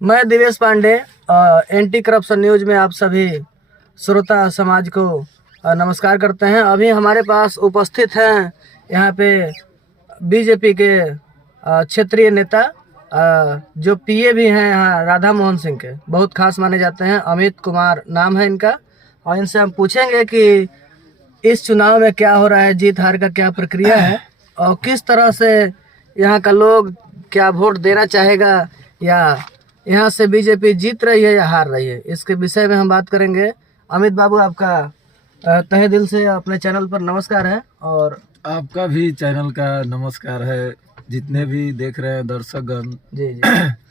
मैं Divesh Pandey, anti corruption news में आप सभी श्रोता समाज को नमस्कार करते हैं। अभी हमारे पास उपस्थित हैं यहाँ पे बीजेपी के क्षेत्रीय नेता जो पीए भी हैं यहाँ राधा मोहन सिंह के, बहुत खास माने जाते हैं। अमित कुमार नाम है इनका, और इनसे हम पूछेंगे कि इस चुनाव में क्या हो रहा है, जीत हार का क्या प्रक्रिया है और किस तरह से यहाँ का लोग क्या वोट देना चाहेगा, या यहाँ से बीजेपी जीत रही है या हार रही है, इसके विषय में हम बात करेंगे। अमित बाबू, आपका तहे दिल से अपने चैनल पर नमस्कार है। और आपका भी चैनल का नमस्कार है। जितने भी देख रहे हैं दर्शकगण, जी जी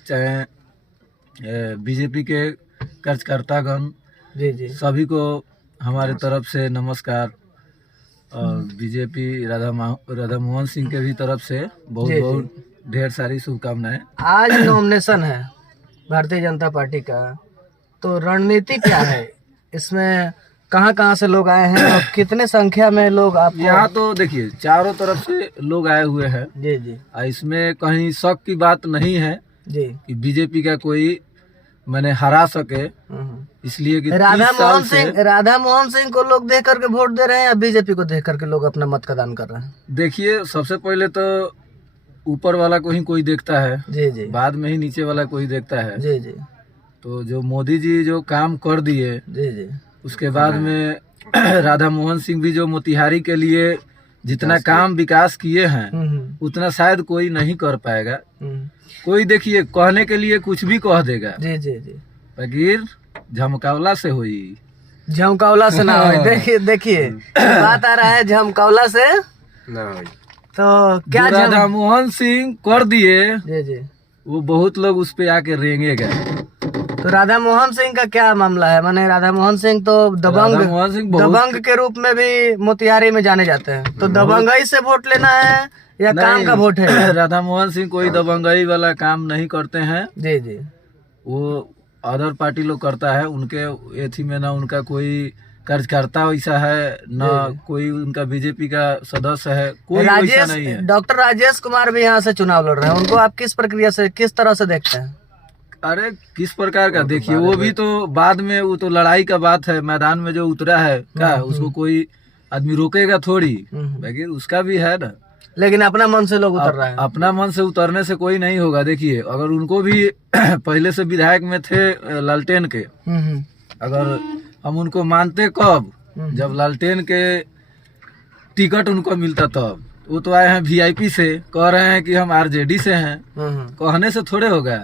चाहे बीजेपी के कार्यकर्तागण, जी जी सभी को हमारे तरफ से नमस्कार। और बीजेपी राधा मोहन सिंह के भी तरफ से बहुत जी, बहुत ढेर सारी शुभकामनाएं। आज नॉमिनेशन है भारतीय जनता पार्टी का, तो रणनीति क्या है इसमें? कहाँ से लोग आए हैं और कितने संख्या में लोग आप यहाँ? तो देखिए, चारों तरफ से लोग आए हुए हैं। जी जी इसमें कहीं शक की बात नहीं है जी। कि बीजेपी का कोई मैंने हरा सके, इसलिए कि राधा मोहन सिंह को लोग देख करके वोट दे रहे हैं या बीजेपी को देख करके लोग अपना मत का दान कर रहे हैं? देखिए, सबसे पहले तो ऊपर वाला को ही कोई देखता है, जी जी, बाद में ही नीचे वाला कोई देखता है। जी जी तो जो मोदी जी जो काम कर दिए, जी जी, उसके बाद में राधा मोहन सिंह भी जो मोतिहारी के लिए जितना काम विकास किए हैं उतना शायद कोई नहीं कर पाएगा। कोई देखिए कहने के लिए कुछ भी कह देगा, जी जी जी, बगैर झमकावला से हुई, झमकावला से ना हो। देखिए बात आ रहा है झमकावला से ना हो। तो क्या राधा मोहन सिंह कर दिए, जी जी, वो बहुत लोग उस पे आके रेंगेगा। तो राधा मोहन सिंह का क्या मामला है? माने राधा मोहन सिंह तो दबंग के रूप में भी मोतिहारी में जाने जाते हैं, तो दबंगई से वोट लेना है या काम का वोट है? राधा मोहन सिंह कोई दबंगई वाला काम नहीं करते हैं। जी जी, वो अदर पार्टी लोग करता है, उनके एथी में ना उनका कोई कार्यकर्ता वैसा है, ना कोई उनका बीजेपी का सदस्य है, कोई वैसा नहीं है। डॉक्टर राजेश कुमार भी यहाँ से चुनाव लड़ रहे हैं, उनको आप किस प्रक्रिया से, किस तरह से देखते हैं? अरे किस प्रकार का? देखिए, वो भी तो बाद में, वो तो लड़ाई का बात है, मैदान में जो उतरा है क्या उसको कोई आदमी रोकेगा थोड़ी, लेकिन उसका भी है ना। लेकिन अपना मन से लोग उतर रहा है। अपना मन से उतरने से कोई नहीं होगा। देखिए, अगर उनको भी पहले से विधायक में थे लालटेन के, अगर हम उनको मानते कब, जब लालटेन के टिकट उनको मिलता तब। वो तो आए हैं वीआईपी से, कह रहे हैं कि हम आरजेडी से हैं। कहने से थोड़े होगा,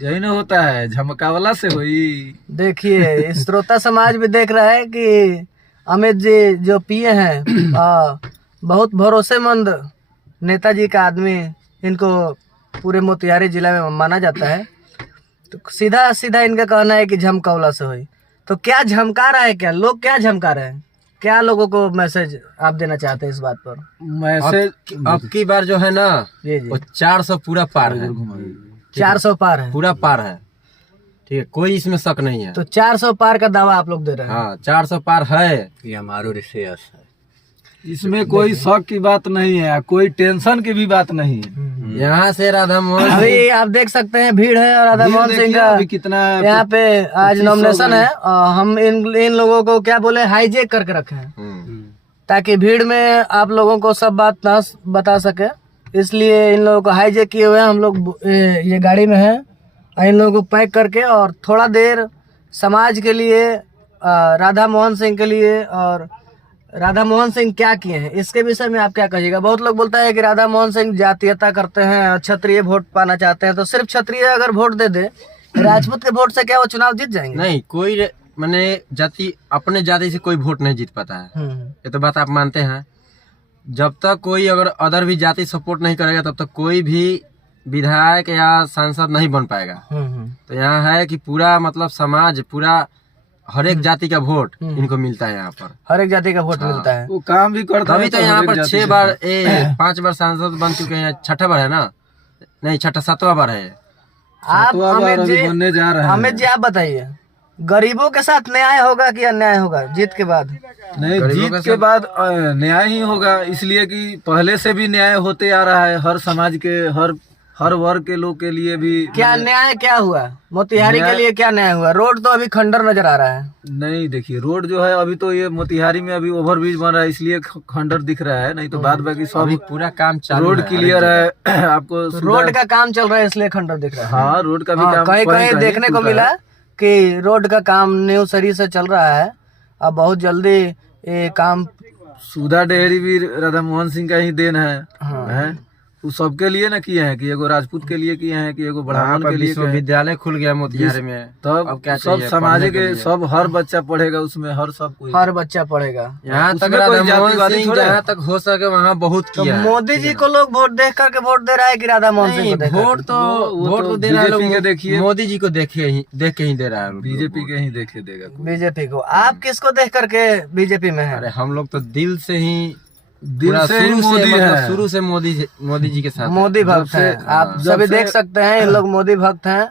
यही ना होता है, झमकावला से हुई। देखिए श्रोता समाज भी देख रहा है कि अमित जी जो पीए हैं बहुत भरोसेमंद नेताजी का आदमी, इनको पूरे मोतिहारी जिला में माना जाता है। तो सीधा सीधा इनका कहना है कि झमकावला से हुई। तो क्या झमका रहा है? क्या लोग क्या झमका रहे हैं? क्या लोगों को मैसेज आप देना चाहते हैं इस बात पर? मैसेज अब की बार जो है ना, वो 400 पूरा पार है। 400 पार है, पूरा पार है, ठीक है, कोई इसमें शक नहीं है। तो 400 पार का दावा आप लोग दे रहे हैं? हाँ, 400 पार है, ये हमारो रिश्तेदार है। इसमें कोई शक की बात नहीं है, कोई टेंशन की भी बात नहीं है। यहाँ से राधा मोहन, अभी आप देख सकते हैं भीड़ है, और राधा मोहन सिंह का कितना यहाँ पे आज नॉमिनेशन है। हम इन लोगों को क्या बोले, हाईजेक करके रखे हैं ताकि भीड़ में आप लोगों को सब बात ना बता सके, इसलिए इन लोगों को हाईजेक किए हुए हैं। हम लोग ये गाड़ी में हैं, इन लोगों को पैक करके और थोड़ा देर समाज के लिए, राधा मोहन सिंह के लिए, और राधा मोहन सिंह क्या किए हैं इसके विषय में आप क्या कहिएगा? बहुत लोग बोलता है कि राधा मोहन सिंह जातीयता करते हैं, क्षत्रिय वोट पाना चाहते हैं, तो सिर्फ क्षत्रिय अगर वोट दे दे, राजपूत के वोट से क्या वो चुनाव जीत जाएंगे? नहीं, कोई मैंने जाति, अपने जाति से कोई वोट नहीं जीत पाता है, ये तो बात आप मानते हैं। जब तक कोई अगर अदर भी जाति सपोर्ट नहीं करेगा, तब तक कोई भी विधायक या सांसद नहीं बन पाएगा। तो यहाँ है कि पूरा मतलब समाज, पूरा हर एक जाति का वोट इनको मिलता है। यहाँ पर हर एक जाति का वोट मिलता है, वो काम भी करता है। अभी तो यहाँ पर 6 बार 5 बार सांसद बन चुके हैं, 6ठा बार है ना, नहीं 7वां बार है। आप अमित जी बनने जा रहे हैं। अमित जी आप बताइए, गरीबों के साथ न्याय होगा कि अन्याय होगा जीत के बाद? नहीं, जीत के बाद न्याय ही होगा, इसलिए कि पहले से भी न्याय होते आ रहा है। हर समाज के हर वर्ग के लोग के लिए भी क्या न्याय क्या हुआ मोतिहारी के न्याय- लिए? क्या न्याय हुआ? रोड तो अभी खंडर नजर आ रहा है। नहीं, देखिए रोड जो है अभी तो ये मोतिहारी में अभी ओवरब्रिज बन रहा है इसलिए खंडर दिख रहा है, नहीं तो बाद बाकी अभी सब पूरा काम चालू रोड है, क्लियर है। आपको तो सुविधा- रोड का काम चल रहा है इसलिए खंडर दिख रहा है। हाँ, रोड का भी हाँ, काम कहीं कहीं देखने को टूटा मिला है। कि रोड का काम न्यू सरी से चल रहा है। अब बहुत जल्दी ये काम सुधा डेहरी भी राधा मोहन सिंह का ही देन है, हाँ। है? वो सबके लिए ना किए हैं, कि एगो राजपूत के लिए किए हैं, कि एगो वहाँ ब्राह्मण पर के लिए किए हैं। विश्वविद्यालय खुल गया मोतिहारी में। तब अब क्या सब चाहिए समाज पढ़ने के के लिए? सब हर बच्चा पढ़ेगा उसमें, हर सब कोई। हर बच्चा पढ़ेगा। यहाँ तक उसमें राधा कोई मोहन जातिवादी सिंह थोड़े है। जहाँ तक हो सके वहाँ बहुत तो किया है। मोदी जी को लोग वोट देख करके वोट दे रहा है कि राधा मोहन सिंह नहीं, को देख वोट तो वो वोट तो तो दे रहा है BJP लोग, के देखिए। मोदी जी को देख के ही दे रहा है। बीजेपी के ही देखे देगा कोई। बीजेपी को? आप किसको देख करके बीजेपी में अरे है? हम लोग तो दिल से ही दिल पूरा से ही शुरू मोदी से मतलब है। शुरू से मोदी जी के साथ है। मोदी भक्त जब से- हैं। आप जब सभी से- देख सकते हैं इन लोग मोदी भक्त हैं।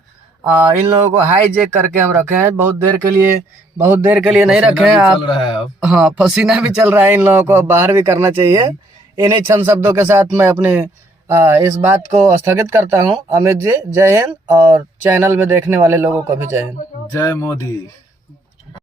इन लोगों को हाईजेक करके हम रखे हैं बहुत देर के लिए नहीं रखे हैं पसीना भी आप। चल रहा है अब। हाँ, पसीना भी चल रहा है। इन लोगों को बाहर भी करना चाहिए। इन्हीं चंद शब्दों के साथ मैं अपने इस बात को स्थगित करता हूँ। अमित जी, जय हिंद, और चैनल में देखने वाले लोगों को भी जय हिंद। जय मोदी।